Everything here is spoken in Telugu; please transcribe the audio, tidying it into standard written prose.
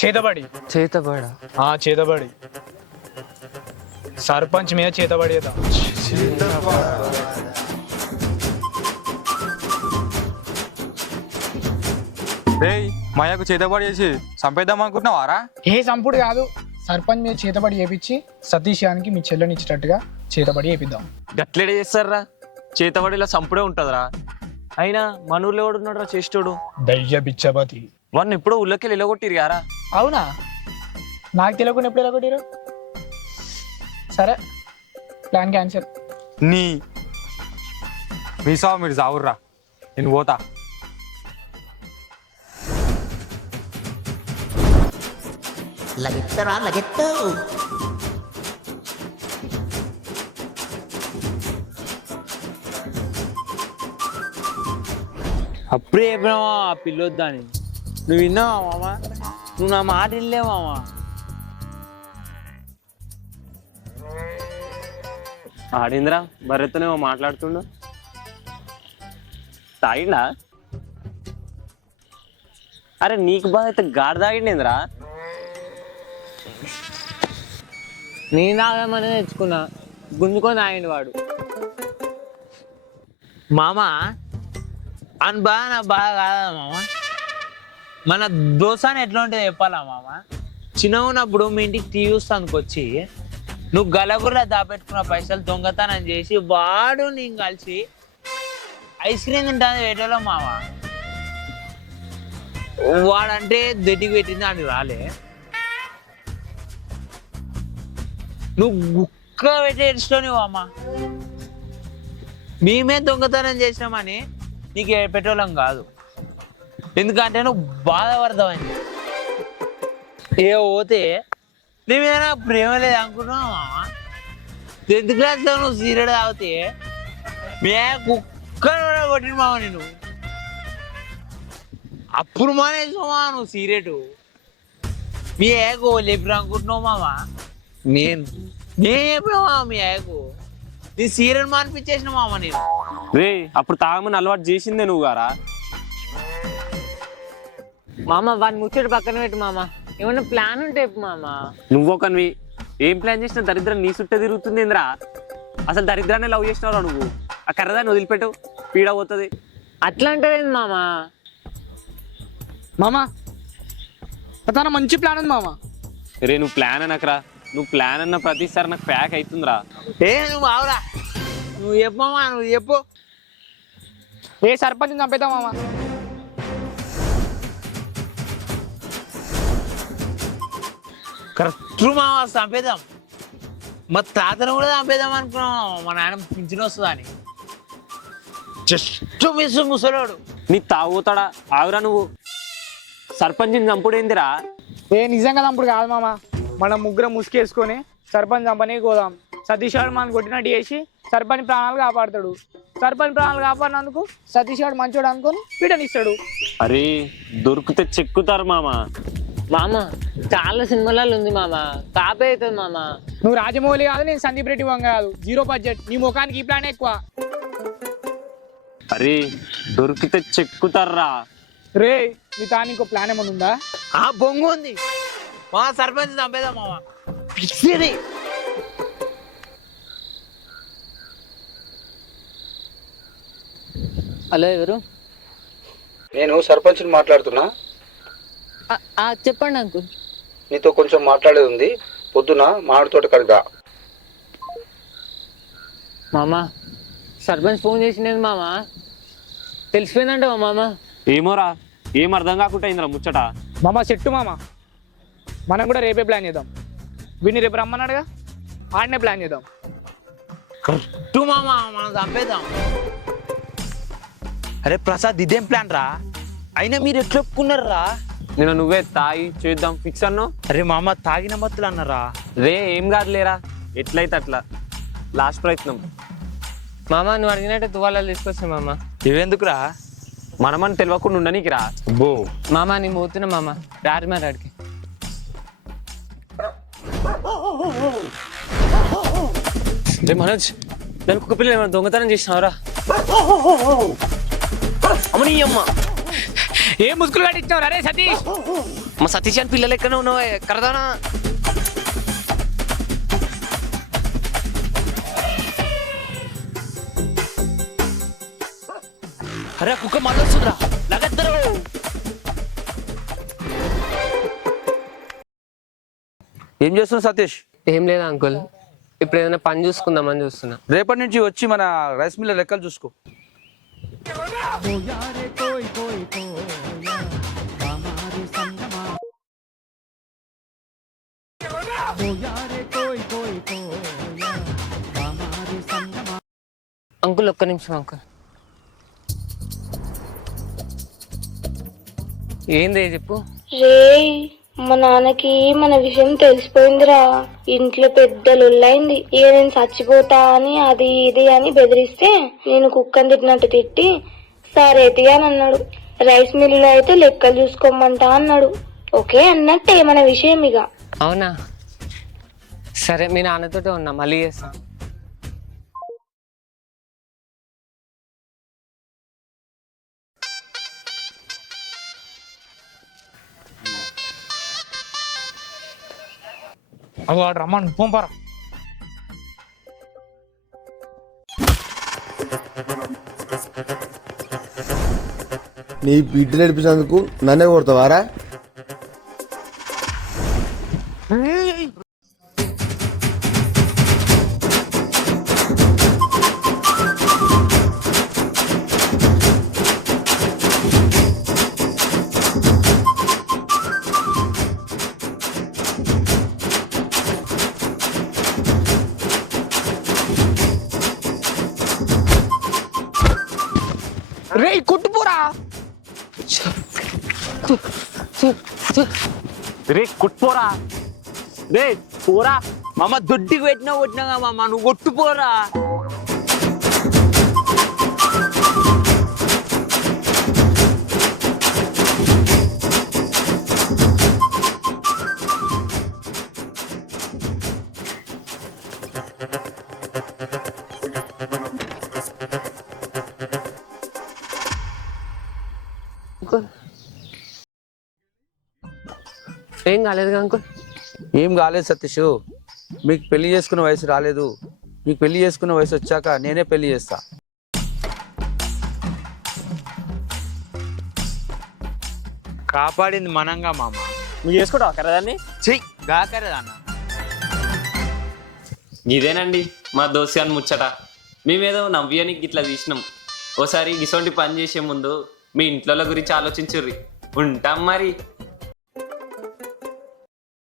చేతబడి చేతబడ చేతబడి సర్పంచ్ మీద చేతబడేదా రేయ్ మాయకు చేతబడి చేసి చంపేద్దాం అనుకుంటున్నావారా? ఏ సంపుడు కాదు, సర్పంచ్ మీద చేతబడి చేపించి సతీష్ యానికి మీ చెల్లెని ఇచ్చేటట్టుగా చేతబడి చేపిద్దాం. గట్లేడే చేస్తారా? చేతబడిలా సంపుడే ఉంటదిరా. అయినా మన ఊర్లో ఎవడున్నాడు రా చేసేటోడు? దయ్య బిచ్చబతి. వాడిని ఎప్పుడో ఊళ్ళోకి వెళ్ళగొట్టిరు గారా. అవునా? నాకు తెలియకుండా ఎప్పుడు ఎలా కొట్టిరు? సరే, ప్లాన్ క్యాన్సిల్. నీ మీ సావు మీరు సావుర్రా, నేను పోతా. లగెత్తరా లగెత్తు. అప్పుడే చెప్పినావా ఆ పిల్లొద్దని? నువ్వు విన్నావా మామ? నువ్వు నా మాట వినలే మామ. ఆడింద్రా బర్రెతోనేమో మాట్లాడుతుండు. తాగిండా? అరే నీకు బాగా అయితే గాడి తాగిండేంద్రా. నేను తాగమని తెచ్చుకున్నా, గుంజుకొని ఆగిండు వాడు. మామ అని బాగా నా బాగా కాదా మామ? మన దోసాన్ని ఎట్లా ఉంటుంది చెప్పాలా మామ? చిన్న ఉన్నప్పుడు మీ ఇంటికి టీవీ చూస్తానికి వచ్చి నువ్వు గలగుర్లా దాపెట్టుకున్న పైసలు దొంగతనం చేసి వాడు నేను కలిసి ఐస్ క్రీమ్ తింటాను వేటలో మామ. వాడంటే దెడ్డికి పెట్టింది అని రాలే, నువ్వు గుక్క పెట్టి ఏడుస్తావు అమ్మ. మేమే దొంగతనం చేసినామని నీకు పెట్టోళ్ళం కాదు, ఎందుకంటే నువ్వు బాధపడతావని. ఏ పోతే మేమేమైనా ప్రేమ లేదు అనుకున్నావు మామ. 10th క్లాస్లో నువ్వు సీరియడ్ తాగితే మే కుక్క కొట్టిన మామ నేను. అప్పుడు మానేసావా నువ్వు సీరియట్? మీ ఏకో లేపిరా అనుకుంటున్నావు మామ. నేను చెప్పినా మీ ఏకు నీ సీరియల్ మానిపించేసిన మామ నేను. రే అప్పుడు తాగమని అలవాటు చేసిందే నువ్వు గారా. మామ వాడిని ముచ్చట పక్కన పెట్టు మామ, ఏమన్నా ప్లాన్ ఉంటే మామ. నువ్వొకనివి ఏం ప్లాన్ చేసినా దరిద్రం నీ చుట్టే తిరుగుతుంది ఏంద్రా. అసలు దరిద్రాన్ని లవ్ చేసినావురా నువ్వు. ఆ కర్రదాన్ని వదిలిపెట్టు, పీడ పోతుంది. అట్లా అంటావేంది మామ? మామా తన మంచి ప్లాన్ ఉంది మామ. రే నువ్వు ప్లాన్ అనకరా, నువ్వు ప్లాన్ అన్న ప్రతిసారి నాకు ప్యాక్ అవుతుందిరా. నువ్వు బావురా, నువ్వు చెప్పు మామ, నువ్వు చెప్పు. ఏ సర్పంచ్ చంపేద్దాం మామ. కరెక్ట్ మామ, చంపేద్దాం. మా తాతను కూడా చంపేద్దాం అనుకున్నాం, మా నాయన పింఛన్ వస్తుందని. జస్ట్ మిస్ ముసలోడు. నీ తాగుతాడా? ఆగురా నువ్వు. సర్పంచ్ని చంపుడేందిరా? నిజంగా చంపుడు కాదు మామ, మనం ముగ్గురం ముసుకేసుకొని సర్పంచ్ చంపనే పోదాం. సతీష్ గారు మనం కొట్టినట్టు చేసి సర్పంచ్ ప్రాణాలు కాపాడుతాడు. సర్పంచ్ ప్రాణాలు కాపాడినందుకు సతీష్ గారు మంచోడు అనుకొని పీడనిస్తాడు. అరే దొరికితే చెక్కుతారు మామ. మామ చాలా సినిమాలలో ఉంది మామ, కాపే అవుతుంది మామ. నువ్వు రాజమౌళి కాదు, నేను సందీప్ రెడ్డి వంగ కాదు. 0 బడ్జెట్. నీ ముఖానికి ఈ ప్లాన్ ఎక్కువ. అరే దొరికితే చెక్కుతారా. రే నీ తాను ఇంకో ప్లాన్ ఏమన్నా ఉందా? ఆ బొంగు ఉంది మా సర్పంచ్ చంపేద్దాం మామ. హలో ఎవరు? నేను సర్పంచ్ని మాట్లాడుతున్నా. చెప్పండి అంకుల్. నీతో కొంచెం మాట్లాడేది ఉంది. పొద్దున మామిడి తోట కడగా. మామ సర్పంచ్ ఫోన్ చేసినది మామ, తెలిసిపోయిందంట మామ. ఏమోరా, ఏం అర్థం కాకుండా అయిందిరా ముచ్చట. మామ చెట్టు మామ, మనం కూడా రేపే ప్లాన్ చేద్దాం. వీడిని రేపు రమ్మన్నాడుగా, ఆడనే ప్లాన్ చేద్దాం. కరెక్ట్ మామ, మనం చంపేద్దాం. అరే ప్రసాద్, ఇదేం ప్లాన్ రా? అయినా మీరు ఎట్లా ఒప్పుకున్నారా? నేను నువ్వే తాగి చేద్దాం ఫిక్స్ అన్నావు. అరే మామ తాగిన మత్తులు అన్నారా? రే ఏం కాదులేరా, ఎట్లయితే అట్లా. లాస్ట్ ప్రయత్నం. మామ నువ్వు అడిగినట్టే తువాలాలు తీసుకొచ్చా మామ. ఇవెందుకురా? మనమని తెలియకుండా ఉండనీకి రా. మామ నేను పోతున్నా మామ, రాజమారాడికి. రే మనోజ్, దానికి ఒక పిల్లలు ఏమైనా దొంగతనం చేసినావురా? అమ్మని అమ్మ ఏ ముసుగులు కట్టించావు రే సతీష్? మా సతీష్ అని పిల్లలు ఎక్కడ ఉన్నావా కరదానా? అరే కుక్క మళ్ళీ వస్తుందిరా, లగద్దరు. ఏం చేస్తున్నావు సతీష్? ఏం లేదు అంకుల్, ఇప్పుడు ఏదైనా పని చూసుకుందామని చూస్తున్నా. రేపటి నుంచి వచ్చి మన రైస్ మిల్ లెక్కలు చూసుకో. అంకుల్ ఒక్క నిమిషం అంకుల్. ఏంది చెప్పు. రేయ్, మా నాన్నకి మన విషయం తెలిసిపోయిందిరా. ఇంట్లో పెద్ద లొల్లైంది. ఇక నేను చచ్చిపోతా అని అది ఇది అని బెదిరిస్తే నేను కుక్కని తిట్టినట్టు తిట్టి సరే అని అన్నాడు. రైస్ మిల్లులో అయితే లెక్కలు చూసుకోమంటా అన్నాడు. ఓకే అన్నట్టే మన విషయం ఇక. అవునా, సరే మీ నాన్నతోటే ఉన్నా, మళ్ళీ చేస్తా. అవి వాడు రమ్మను పంపరా. నీ బిడ్డ నడిపించినందుకు నన్నే కొడతావారా? రే కుట్టుపోరా. రే కుట్టుపోరా, రే పోరా. మామ దొడ్డికి కొట్టినాగా మామ, నువ్వు కొట్టుపోరా. ఏం కాలేదుగా అంకుల్? ఏం కాలేదు సతీష్, మీకు పెళ్లి చేసుకున్న వయసు రాలేదు. మీకు పెళ్లి చేసుకున్న వయసు వచ్చాక నేనే పెళ్లి చేస్తా. కాపాడింది మనంగా మామ. నువ్వు చేసుకుంటావా కరదాన్ని? చెయ్యి గాకరదాన్న. ఇదేనండి మా దోస్యాన్ని ముచ్చట. మేమేదో నవ్యానికి ఇట్లా తీసినాం. ఓసారి ఇసొంటి పని చేసే ముందు మీ ఇంట్లో గురించి ఆలోచించుర్రి. ఉంటాం మరి.